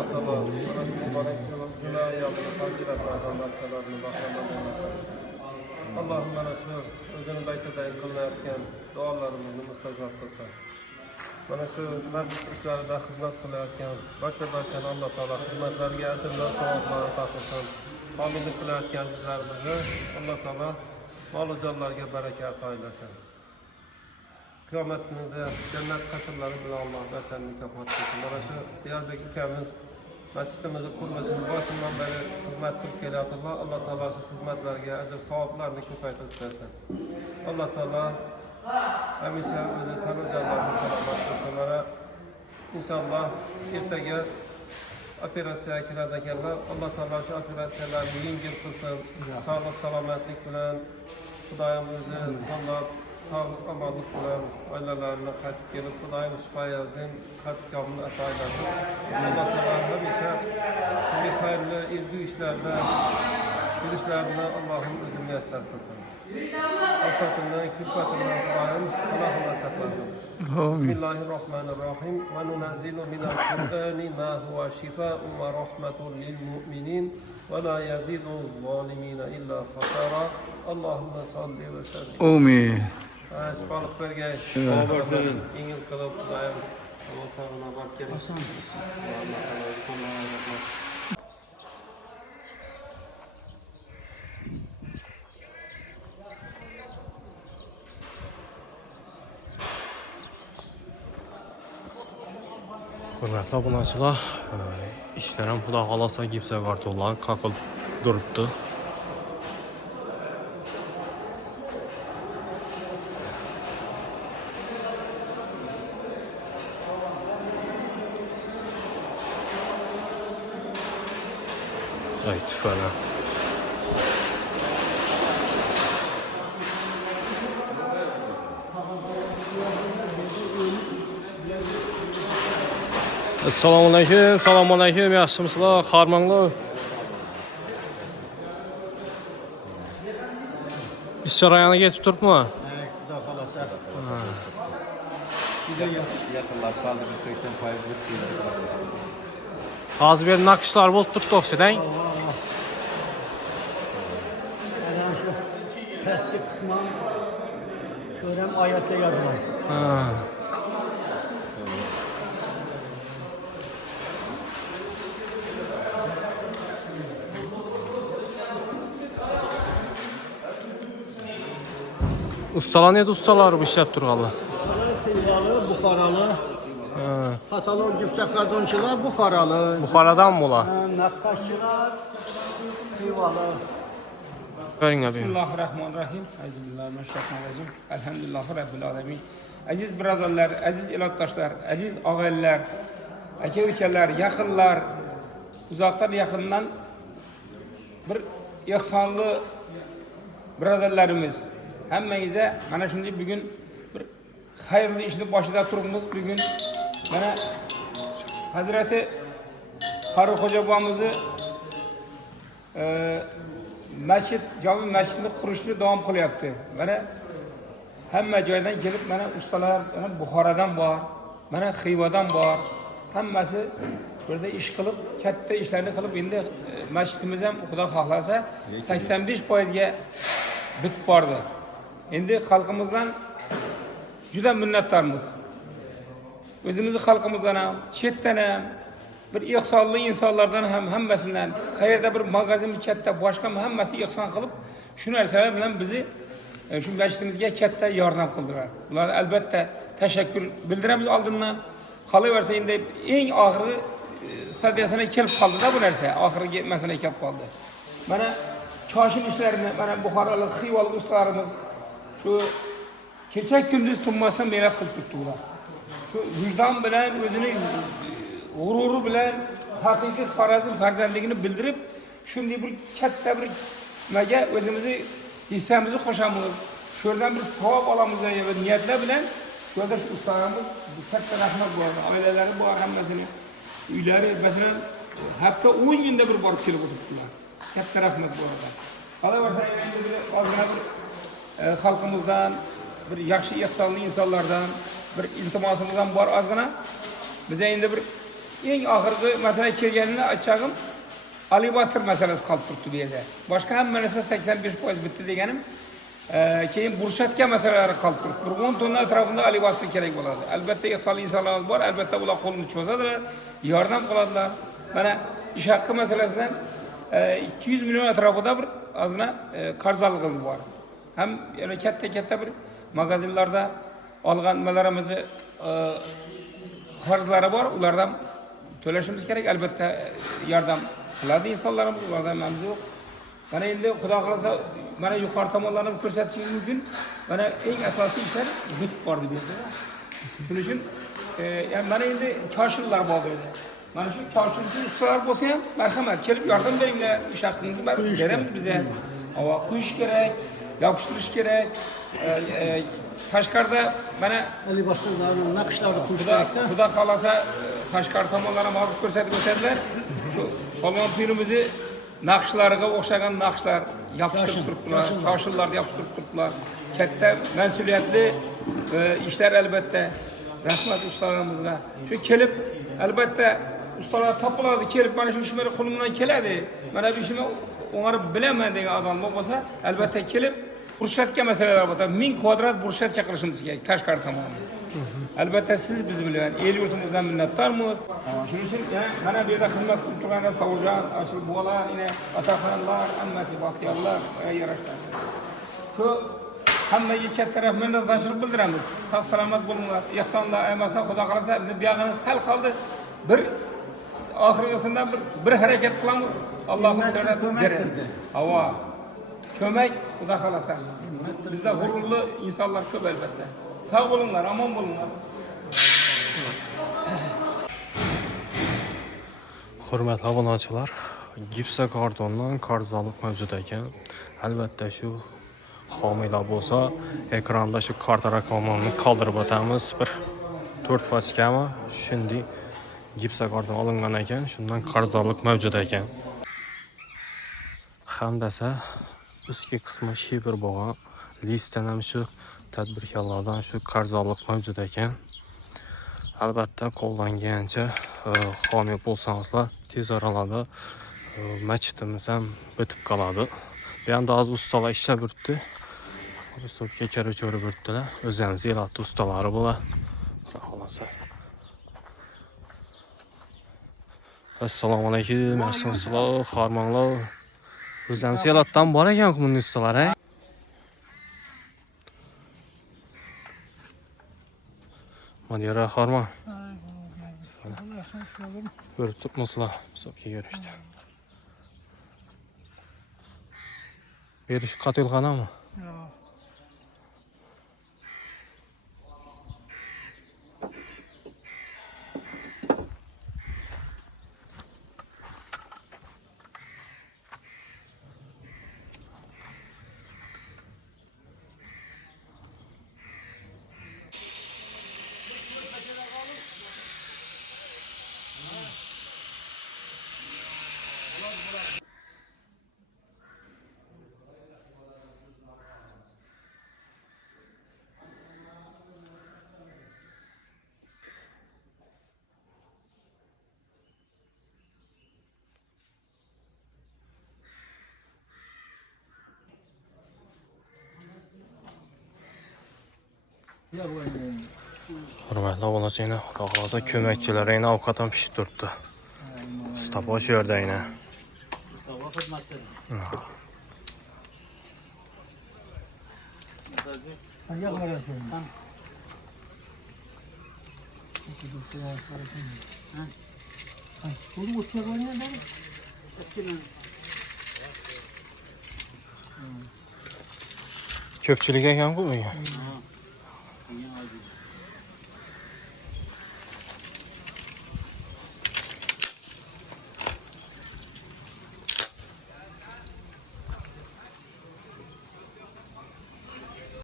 Allah Teala mana shu muborak juma ayyomida fazilatlardan barchalarini bahramand eylesin. Allohim mana shu o'zini baytida qilayotgan duolarimizni mustajab qilsin. Mana shu masjid ishlarida xizmat qilayotgan barchani Alloh taolo xizmatlariga ajr va savoblar ato qilsin. Xo'jalik qilayotgan sizlarimizni Alloh taolo mol jonlarga baraka ato qilsin. Qiyomat kunida jannat qasrlari bilan Alloh barchani mukofot qilsin. Mana shu Diyarbek ukamiz masjidimizni qurmasini boshidan beri xizmat qilib kelyaptilar. Alloh taolo shu xizmatlarga ajr savoblarni ko'paytirib bersin. Alloh taolo hamisha o'zi tanıcanlarını salomat qilsin. İnşallah ertaga operatsiyaga kiradi ekanlar. Alloh taolo shu operatsiyalarni yengil qilsin. Sog'lik salomatlik bilan Xudoyim o'zi qo'llab, sog'lik omonlik bilan oilalarini qaytib kelib, Xudoyim shifoyazin sihat komil ato qilsin. Alloh taolo hamisha shunday xayrli ezgu ishlarda yurishlarni Allohim o'zi muyassar qilsin. Afatından, külfatından Allah'ım Allah'ımla saklasın. Bismillahirrahmanirrahim. Ve nunazzilu minel Kur'ani ma huwa şifa'un ve rahmetun lil mu'minin ve la yazidu zalimina illa khasara. Allahümme salli ve sellim. Amin. Şifalık vergey. İngil kılıp Allah'ım sağına bak gelin. Hasan. Hürmetli obunaçılar, işlerim Xudo xolasa gipsa kartonlar kakıl duruptu. Evet, falan. Assalamu alaikum, yaxshimisilar, xarmanglar. İş jarayoni ketib turibmi? Xudo xolasa. Yaqinlar qoldi 80% Hozir bir naqshlar bo'lib turibdi o'xshaydi. Ana shu pastki qismi ko'ram oyatda yozilgan. Ustalar neydi ustalar bu işlep turğanlar? Xiyvalı, Buxaralı. Katalog yüksek kardonçular Buxaralı. Buxaradan mı ola? Nakkaşçılar Xiyvalı. Görün abi. Bismillahirrahmanirrahim. Euzubillahimineşşeytanirracim. Elhamdülillahi Rabbil alemin. Aziz birazarlar, aziz elatdaşlar, aziz ağaylar, aka-ukalar, yakınlar, uzaktan yakından bir ihsanlı birazarlarımız. Hemmenize mana şimdi bugün bir hayırlı işin başında turumuz bugün mana Hazreti Faruk Hoca babamızı cami mescidini kuruşunu devam kılıyaktı. Mana hamma joydan kelib mana ustalar Buxorodan bor, mana Xivadan bor. Hammasi şurada ish qilib, katta ishlarni qilib endi masjidimiz ham Xudo xohlasa 85% ga bitib bordi. Endi xalqimizdan juda minnatdormiz. O'zimizni xalqimizdan ham, chetdan ham, bir ihsonli insonlardan ham hammasidan, qayerda bir magazin katta, boshqa hammasi ihson qilib, shu narsalar bilan bizni shu masjidimizga katta yordam qildilar. Ularga albatta tashakkur bildiramiz oldindan. Qolaversa endi eng oxiri sadiyasına kelib qoldi-da bu narsa. Oxirgi masala kelib qoldi. Mana choshin ishlarini mana Buxorolik, Xivolik ustalarimiz şu kecha kunduz tunmasdan mehnat qilib turibdilar. Şu vijdon bilan o'zini g'ururi bilan haqiqiy farazim farzandligini bildirib, shunday bir katta bir nimaga o'zimizni hissamizni qo'shamiz. Şuradan bir savob olamiz degan niyatlar bilan yo'ldosh ustalarimiz katta rahmat bor. Oilalari bor hammasini. Uylari masalan hafta 10 kunda bir borib kelib o'tiribdilar. Katta rahmat bor. Qolaversa endi bir ozgina bir xalqimizdan bir yaxshi ihsonli insonlardan bir iltimosimizdan bor ozgina. Biz endi bir eng oxirgi masala kelganini aytchag'im alibastr masalasi qolib turibdi bu yerda. Boshqa hamma narsa 85% bitdi deganim, keyin burchatka masalalari qolib turibdi. Bir 10 tonna atrofida alibastr kerak bo'ladi. Albatta iqtisodiy insonlar bor, albatta ular qo'lini cho'zadilar, yordam qiladilar. Mana ish haqqi masalasidan 200 million atrofida bir ozgina qarzdorligimiz bor. Ham yana katta bir magazinlarda olgan nimalarimizni qarzlari bor, ulardan to'lashimiz kerak. Albatta yordam qiladi insonlarimiz, ulardan mamnun yo'q. Mana endi Xudo xolasa mana yuqori tomonlarni ko'rsatishingiz mumkin. Mana eng asosiy ishlar bitib bordi bu yerda. Shuning uchun mana endi koshillar bor bu yerda. Mana shu koshilchi ustalar bo'lsa ham marhamat kelib yordam beringlar, ish haqqingizni beramiz bizga. Havo quyish kerak, yopishtirish kerak. Tashqarida mana Alibastrlarning naqshlari qo'yish kerakda. Xudo xolasa tashqari tomonlarni hozir ko'rsatib o'tadilar. Shu Polvon pirimizni naqshlariga o'xshagan naqshlar yopishtirib turibdilar, toshillarni yopishtirib turibdilar. Katta mas'uliyatli ishlar albatta. Rahmat ustalarimizga. Shu kelib albatta ustalar topiladi, kelib mana shu ishimni qo'limdan keladi. Mana bu ishimni o'ng'arib bilaman degan odam bo'lsa, albatta kelib burchatka masalalar bor. 1000 kvadrat burchatka qilishimiz kerak tashqari tomonda. Albatta siz biz bilan el yurtimizdan minnatdormiz. Shuning uchun mana bu yerda xizmat qilib turgan Savurjon, Ashil buvalar, otaxonlar, hammasi baxtiyorlar yarashadi. Shu hammaga katta rahmatni tashkil bildiramiz. Sog' salomat bo'linglar. Ehsonlar aymasdan Xudo xolasa biz bu yog'ini sal qoldi. Bir oxirgisidan bir harakat qilamiz. Allohim so'rab beradi. Havo. Ko'mak Xudo xolasa. Bizda g'ururli insonlar ko'p albatta. Sog' bo'linglar, omon bo'linglar. Hurmatli obunachilar, gipsa kartondan qarzdorlik mavjud ekan. Albatta shu homiylar bo'lsa, ekranda shu karta raqamini qoldirib o'tamiz. Bir 4 pochkami shunday gipsa karton olingan ekan, shundan qarzdorlik mavjud ekan. Hamdasa ustki qismi shibr bo'lgan, listdan ham shu tadbirkorlardan shu qarzdorlik mavjud ekan. Albatta qo'llangancha homiy bo'lsangizlar tez orada masjidimiz ham bitib qoladi. Bu yerda hozir ustalar ishlab yuribdi. Ustoga kerak-cho'rib yuribdilar. O'zimiz elatdi ustalari bo'lar. Xudo xolasa. Assalomu alaykum, yaxshimisizlar, xormonlar. O'zimiz elatdan bor ekan bunday ustalar, ha? Madira xormon. Ko'rib turibsizlar, hisobga ko'rishdi. Berish qatilganami? Yo'q. Hurmatli obunachilar, Xudo xolasa ko'makchilaring ovqat ham pishib turibdi. Usta bosh yerda ayna. Ko'pchilik ekan-ku bu.